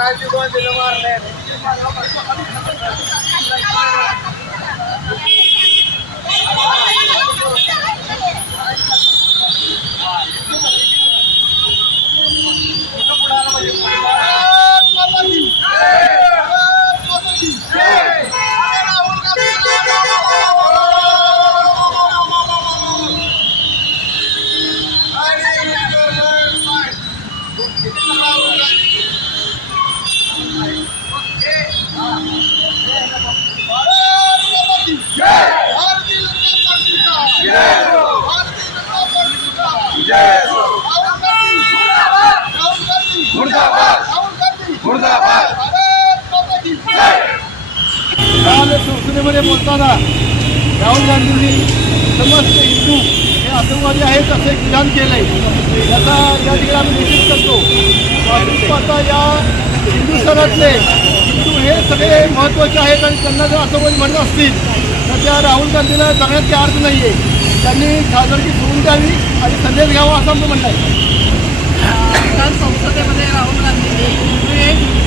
రాజీవ్ గాంధీ నిలవారలేదు बोलताना राहुल गांधींनी समस्त हिंदू हे आतंकवादी आहेत असं विधान केलंय त्याचा या ठिकाणी आम्ही निषेध हिंदुस्थानातले हिंदू हे सगळे महत्त्वाचे आहेत आणि आतंकवादी असतील तर त्या राहुल गांधीला जगण्यात काही अर्थ नाही आहे त्यांनी खासदारकी सोडून द्यावी आणि संदेश घ्यावा असं आमचं म्हणणं आहे. संसदेमध्ये राहुल गांधींनी हिंदू